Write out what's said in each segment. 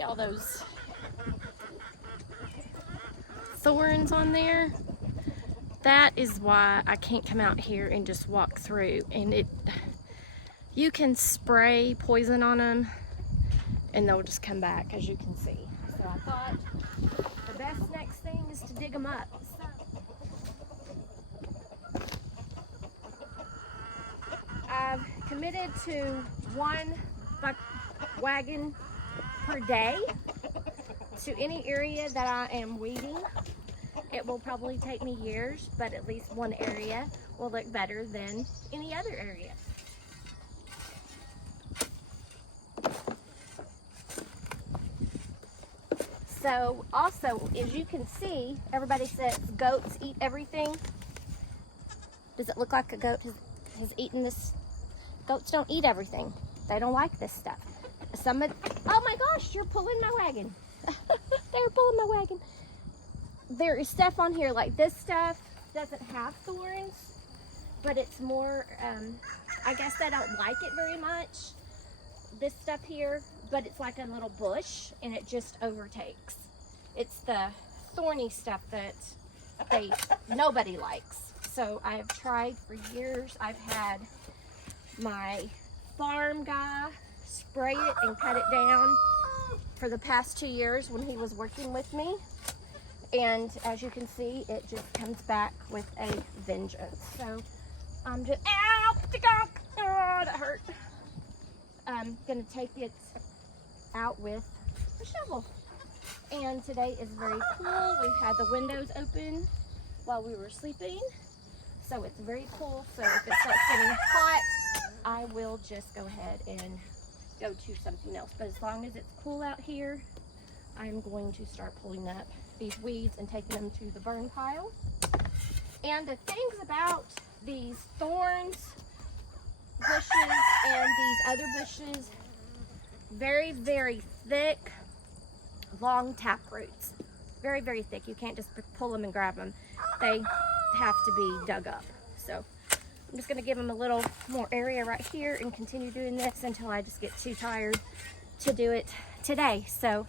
See all those thorns on there? That is why I can't come out here and just walk through. And you can spray poison on them and they'll just come back, as you can see. So I thought the best next thing is to dig them up. I've committed to 1 wagon per day to any area that I am weeding. It will probably take me years, but at least one area will look better than any other area. So also, as you can see, everybody says goats eat everything. Does it look like a goat has eaten this? Goats don't eat everything. They don't like this stuff. Oh my gosh, you're pulling my wagon. They're pulling my wagon. There is stuff on here, like this stuff doesn't have thorns, but it's more, I guess they don't like it very much. This stuff here, but it's like a little bush and it just overtakes. It's the thorny stuff that nobody likes. So I've tried for years. I've had my farm guy spray it and cut it down for the past 2 years when he was working with me. And as you can see, it just comes back with a vengeance. So I'm just, ow, oh, that hurt. I'm gonna take it out with a shovel. And today is very cool. We've had the windows open while we were sleeping. So it's very cool. So if it starts getting hot, I will just go ahead and go to something else. But as long as it's cool out here, I'm going to start pulling up these weeds and taking them to the burn pile. And the things about these thorns, bushes, and these other bushes, very, very thick, long tap roots. Very, very thick. You can't just pull them and grab them. They have to be dug up. So I'm just gonna give them a little more area right here and continue doing this until I just get too tired to do it today. So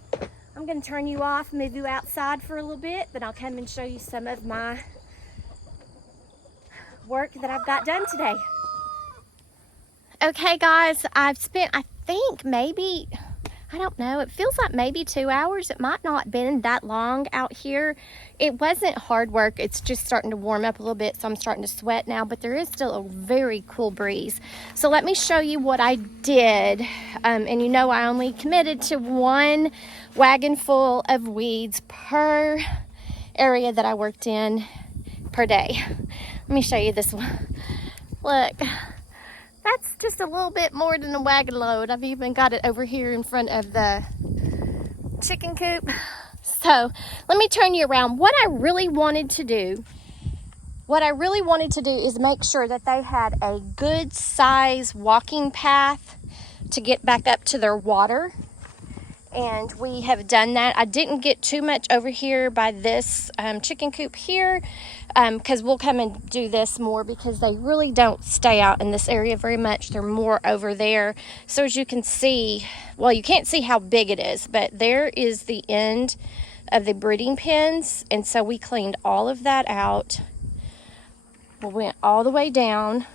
I'm gonna turn you off, move you outside for a little bit, then I'll come and show you some of my work that I've got done today. Okay guys, I've spent, I think maybe, I don't know, it feels like maybe 2 hours. It might not have been that long out here. It wasn't hard work. It's just starting to warm up a little bit, so I'm starting to sweat now, but there is still a very cool breeze. So let me show you what I did. And you know I only committed to 1 wagon full of weeds per area that I worked in per day. Let me show you this one. Look. That's just a little bit more than a wagon load. I've even got it over here in front of the chicken coop. So let me turn you around. What I really wanted to do is make sure that they had a good size walking path to get back up to their water. And we have done that. I didn't get too much over here by this chicken coop here because we'll come and do this more because they really don't stay out in this area very much. They're more over there. So as you can see, well, you can't see how big it is, but there is the end of the breeding pens. And so we cleaned all of that out. We went all the way down,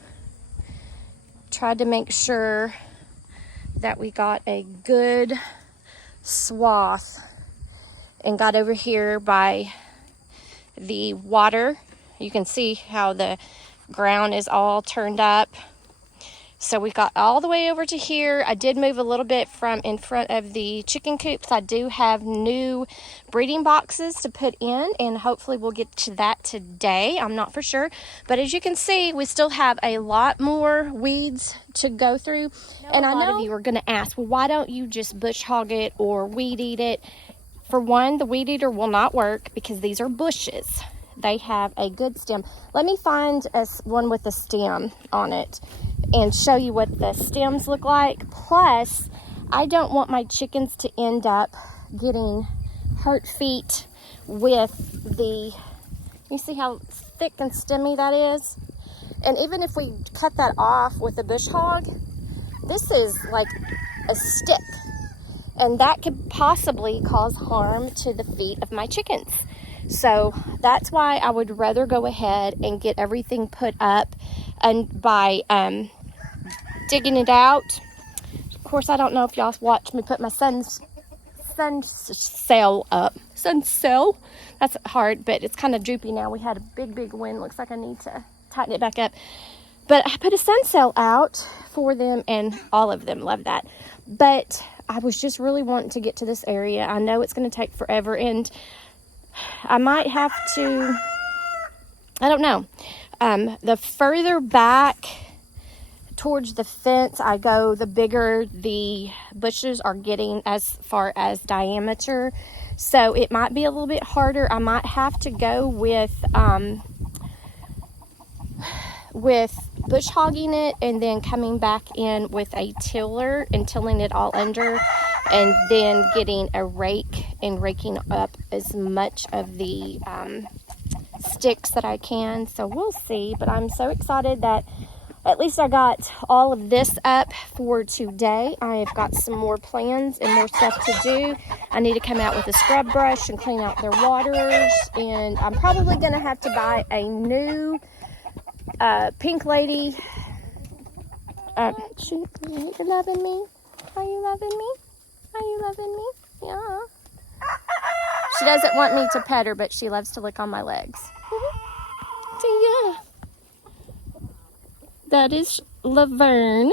tried to make sure that we got a good swath, and got over here by the water. You can see how the ground is all turned up. So we got all the way over to here. I did move a little bit from in front of the chicken coops. I do have new breeding boxes to put in, and hopefully we'll get to that today. I'm not for sure, but as you can see, we still have a lot more weeds to go through. And I know a lot of you are going to ask, well, why don't you just bush hog it or weed eat it? For one, the weed eater will not work because these are bushes. They have a good stem. Let me find one with a stem on it and show you what the stems look like. Plus, I don't want my chickens to end up getting hurt feet with you see how thick and stemmy that is? And even if we cut that off with a bush hog, this is like a stick. and that could possibly cause harm to the feet of my chickens. So that's why I would rather go ahead and get everything put up and by digging it out. Of course, I don't know if y'all watched me put my sun sail up. Sun sail? That's hard, but it's kind of droopy now. We had a big wind. Looks like I need to tighten it back up. But I put a sun sail out for them, and all of them love that. But I was just really wanting to get to this area. I know it's going to take forever, and I might have to, I don't know. The further back towards the fence I go, the bigger the bushes are getting as far as diameter. So it might be a little bit harder. I might have to go with bush hogging it and then coming back in with a tiller and tilling it all under, and then getting a rake and raking up as much of the sticks that I can. So we'll see, but I'm so excited that at least I got all of this up for today. I have got some more plans and more stuff to do. I need to come out with a scrub brush and clean out their waters, and I'm probably going to have to buy a new pink lady. You're loving me? Are you loving me? Are you loving me? Yeah. She doesn't want me to pet her, but she loves to lick on my legs. So yeah. That is Laverne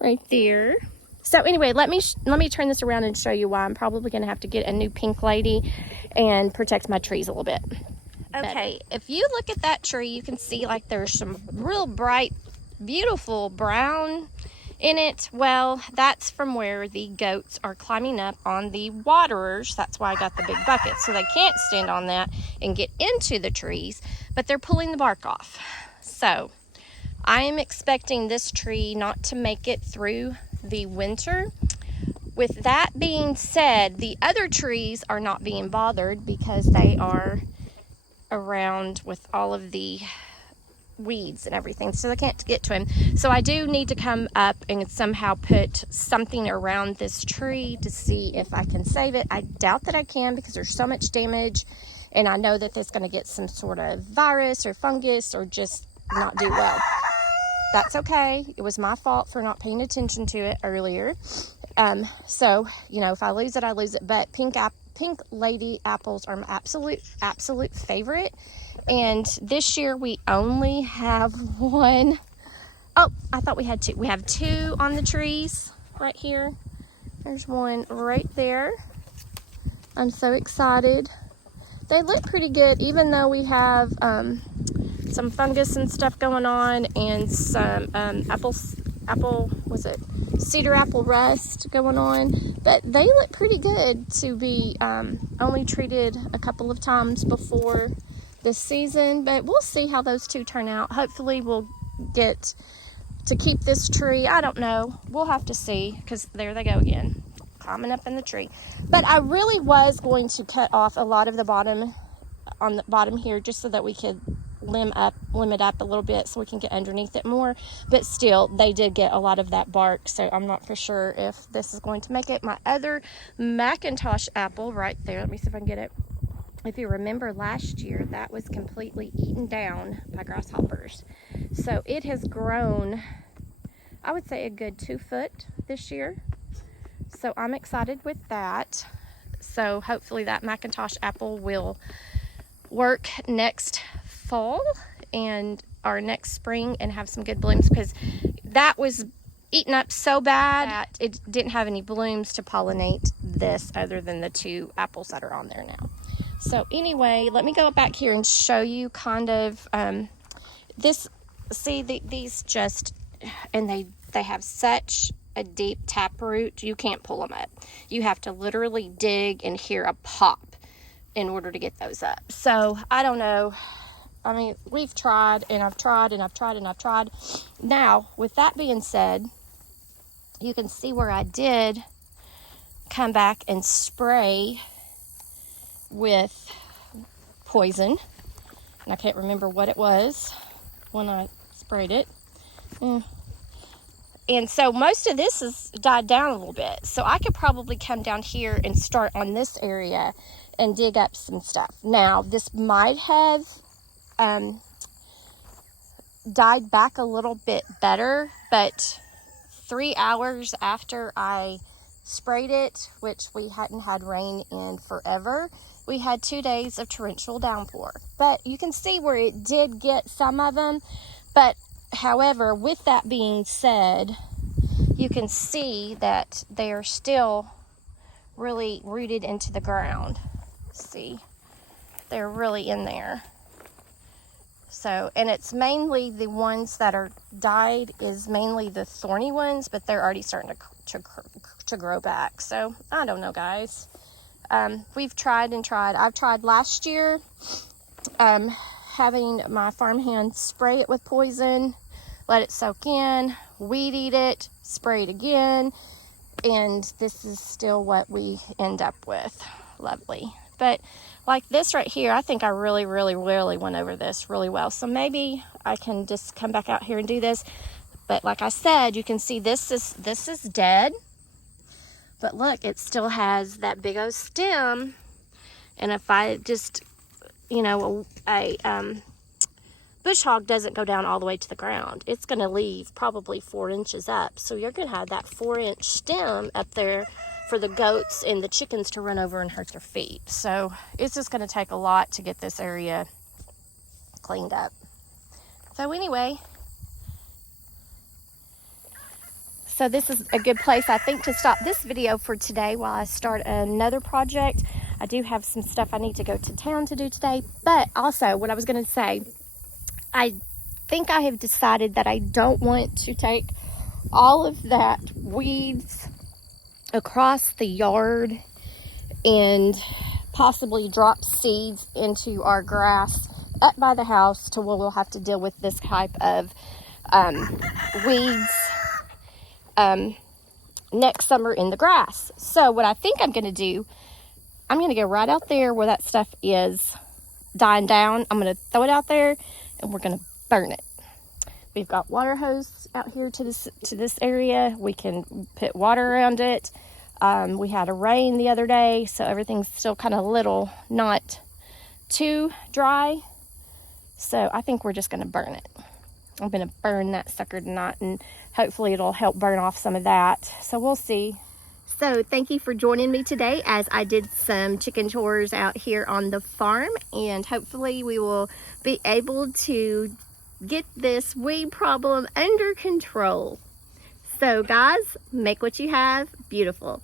right there. So anyway, let me turn this around and show you why I'm probably going to have to get a new pink lady and protect my trees a little bit. Okay, if you look at that tree, you can see like there's some real bright, beautiful brown in it. Well, that's from where the goats are climbing up on the waterers. That's why I got the big bucket, so they can't stand on that and get into the trees, but they're pulling the bark off. So I am expecting this tree not to make it through the winter. With that being said, the other trees are not being bothered because they are around with all of the weeds and everything, so they can't get to him. So I do need to come up and somehow put something around this tree to see if I can save it. I doubt that I can because there's so much damage, and I know that it's going to get some sort of virus or fungus or just not do well. That's okay. It was my fault for not paying attention to it earlier. So, you know, if I lose it, I lose it. But pink lady apples are my absolute favorite. And this year we only have one. Oh, I thought we had two. We have two on the trees right here. There's one right there. I'm so excited. They look pretty good, even though we have some fungus and stuff going on, and some cedar apple rust going on, but they look pretty good to be only treated a couple of times before this season. But we'll see how those two turn out. Hopefully we'll get to keep this tree. I don't know, we'll have to see, because there they go again, climbing up in the tree. But I really was going to cut off a lot of the bottom on the bottom here, just so that we could limb it up a little bit so we can get underneath it more. But still, they did get a lot of that bark, so I'm not for sure if this is going to make it. My other Macintosh apple right there, let me see if I can get it. If you remember last year, that was completely eaten down by grasshoppers. So it has grown, I would say, a good 2 foot this year. So I'm excited with that. So hopefully that Macintosh apple will work next fall and our next spring and have some good blooms, because that was eaten up so bad that it didn't have any blooms to pollinate this other than the 2 apples that are on there now. So anyway, let me go back here and show you kind of this. See, these just, and they have such a deep taproot, you can't pull them up. You have to literally dig and hear a pop in order to get those up. So I don't know. I mean, we've tried, and I've tried, and I've tried, and I've tried. Now, with that being said, you can see where I did come back and spray with poison. And I can't remember what it was when I sprayed it. And so most of this has died down a little bit. So I could probably come down here and start on this area and dig up some stuff. Now, this might have died back a little bit better, but 3 hours after I sprayed it, which we hadn't had rain in forever, we had 2 days of torrential downpour. But you can see where it did get some of them. But however, with that being said, you can see that they are still really rooted into the ground. See, they're really in there. So, and it's mainly the ones that are died is mainly the thorny ones, but they're already starting to grow back. So I don't know, guys. We've tried and tried. I've tried last year having my farmhand spray it with poison, let it soak in, weed eat it, spray it again, and this is still what we end up with. Lovely. But like this right here, I think I really went over this really well. So maybe I can just come back out here and do this. But like I said, you can see this is dead. But look, it still has that big old stem. And if I just, you know, a bush hog doesn't go down all the way to the ground. It's going to leave probably 4 inches up. So you're going to have that 4-inch stem up there for the goats and the chickens to run over and hurt their feet. So it's just going to take a lot to get this area cleaned up. So anyway, so this is a good place, I think, to stop this video for today while I start another project. I do have some stuff I need to go to town to do today. But also, what I was going to say, I think I have decided that I don't want to take all of that weeds across the yard and possibly drop seeds into our grass up by the house to where we'll have to deal with this type of weeds next summer in the grass. So what I think I'm going to do, I'm going to go right out there where that stuff is dying down. I'm going to throw it out there and we're going to burn it. We've got water hose out here to this area. We can put water around it. We had a rain the other day, so everything's still kind of little, not too dry. So I think we're just going to burn it. I'm going to burn that sucker tonight, and hopefully it'll help burn off some of that. So we'll see. So thank you for joining me today as I did some chicken chores out here on the farm, and hopefully we will be able to get this weed problem under control. So guys, make what you have beautiful.